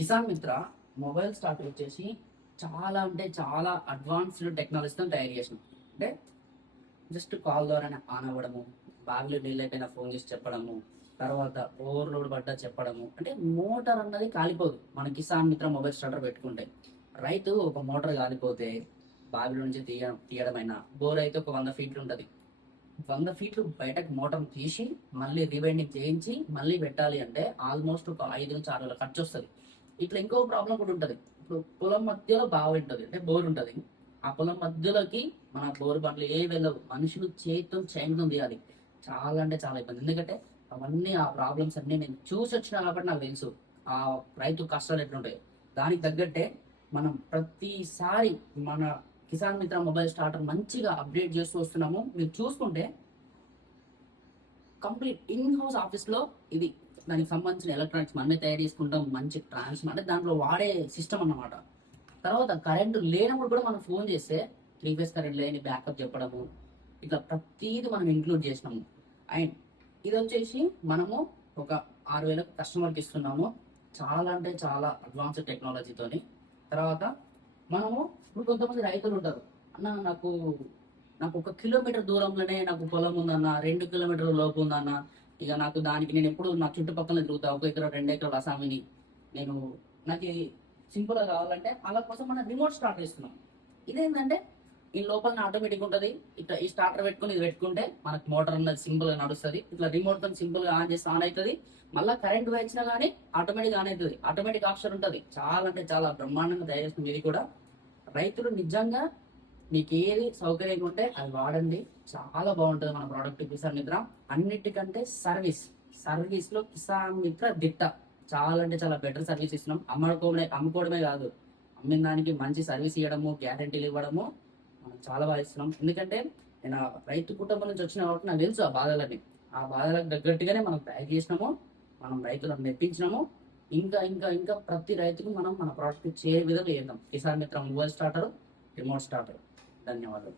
కిసాన్ మిత్ర mobile starter వచ్చేసి చాలా అంటే చాలా అడ్వాన్స్డ్ టెక్నాలజీతో తయారు చేసినాం. అంటే జస్ట్ కాల్ ద్వారానే ఆన్ అవ్వడము, బావిలో నీళ్ళు అయిపోయినా ఫోన్ చేసి చెప్పడము, తర్వాత ఓవర్లోడ్ పడ్డా చెప్పడము. అంటే మోటార్ అన్నది కాలిపోదు మన కిసాన్ మిత్ర మొబైల్ స్టార్టర్ పెట్టుకుంటే. రైతు ఒక మోటార్ కాలిపోతే బావిలో నుంచి తీయడమైనా, బోర్ అయితే ఒక 100 ఫీట్లు ఉంటుంది. 100 ఫీట్లు బయటకు మోటార్ తీసి మళ్ళీ రివైండింగ్ చేయించి మళ్ళీ పెట్టాలి అంటే ఆల్మోస్ట్ ఒక 5 నుంచి 6 వేల ఖర్చు వస్తుంది. ఇట్లా ఇంకో ప్రాబ్లం కూడా ఉంటుంది. ఇప్పుడు పొలం మధ్యలో బావి ఉంటుంది, అంటే బోర్ ఉంటుంది. ఆ పొలం మధ్యలోకి మన బోర్ బండ్లు ఏ వెళ్ళవు, మనుషులు చేతితో చైన్తో తీయాలి. చాలా అంటే చాలా ఇబ్బంది. ఎందుకంటే అవన్నీ ఆ ప్రాబ్లమ్స్ అన్ని నేను చూసి వచ్చినా కాబట్టి నాకు తెలుసు ఆ రైతు కష్టాలు ఎట్లుంటాయి. దానికి తగ్గట్టే మనం ప్రతిసారి మన కిసాన్ మిత్ర మొబైల్ స్టార్టర్ మంచిగా అప్డేట్ చేస్తూ వస్తున్నాము. మీరు చూసుకుంటే కంప్లీట్ ఇన్ హౌస్ ఆఫీస్లో ఇది దానికి సంబంధించిన ఎలక్ట్రానిక్స్ మనమే తయారు చేసుకుంటాం. మంచి అంటే దాంట్లో వాడే సిస్టమ్ అన్నమాట. తర్వాత కరెంటు లేనప్పుడు కూడా మనం ఫోన్ చేస్తే 3 ఫేజ్ కరెంట్ లేని బ్యాకప్ చెప్పడము, ఇట్లా ప్రతిదీ మనం ఇంక్లూడ్ చేసినాము. అండ్ ఇది వచ్చేసి మనము ఒక 6,000 కస్టమర్కి ఇస్తున్నాము. చాలా అంటే చాలా అడ్వాన్స్డ్ టెక్నాలజీతోని. తర్వాత మనము ఇప్పుడు కొంతమంది రైతులు ఉంటారు, అన్న నాకు నాకు 1 కిలోమీటర్ దూరంలోనే నాకు పొలం ఉందన్న, 2 కిలోమీటర్ల లోపు ఉందన్న, ఇక నాకు దానికి నేను ఎప్పుడు నా చుట్టుపక్కల తిరుగుతా, 1 ఎకరం 2 ఎకరాల అసామిని నేను నాకు సింపుల్గా కావాలంటే అలా కోసం మనం రిమోట్ స్టార్ట్ చేస్తున్నాం. ఇదేంటంటే ఈ లోపల ఆటోమేటిక్ ఉంటుంది. ఇట్లా ఈ స్టార్టర్ పెట్టుకుని ఇది పెట్టుకుంటే మనకు మోటార్ అన్నది సింపుల్గా నడుస్తుంది. ఇట్లా రిమోట్ తో సింపుల్గా ఆన్ చేస్తే ఆన్ అవుతుంది. మళ్ళీ కరెంట్ వేసినా కానీ ఆటోమేటిక్ ఆన్ అవుతుంది. ఆటోమేటిక్ ఆప్షన్ ఉంటుంది. చాలా అంటే చాలా బ్రహ్మాండంగా తయారు చేస్తుంది. ఇది కూడా రైతులు నిజంగా మీకు ఏది సౌకర్యంగా ఉంటే అది వాడండి. చాలా బాగుంటుంది మన ప్రోడక్ట్ కిసాన్ మిత్ర. అన్నిటికంటే సర్వీస్ లో కిసాన్ మిత్ర దిట్ట. చాలా అంటే చాలా బెటర్ సర్వీస్ ఇస్తున్నాం. అమ్ముకోవడమే కాదు, అమ్మిన దానికి మంచి సర్వీస్ ఇవ్వడము, గ్యారంటీలు ఇవ్వడము మనం చాలా బాగా ఇస్తున్నాం. ఎందుకంటే నేను రైతు కుటుంబం నుంచి వచ్చిన కాబట్టి నాకు తెలుసు ఆ బాధలకు తగ్గట్టుగానే మనం తయారు చేసినాము. మనం రైతులను మెప్పించినాము. ఇంకా ఇంకా ఇంకా ప్రతి రైతుకు మనం మన ప్రోడక్ట్ చేరే విధంగా చేద్దాం. కిసాన్ మిత్ర మొబైల్ స్టార్టర్, రిమోట్ స్టార్టర్. ధన్యవాదాలు.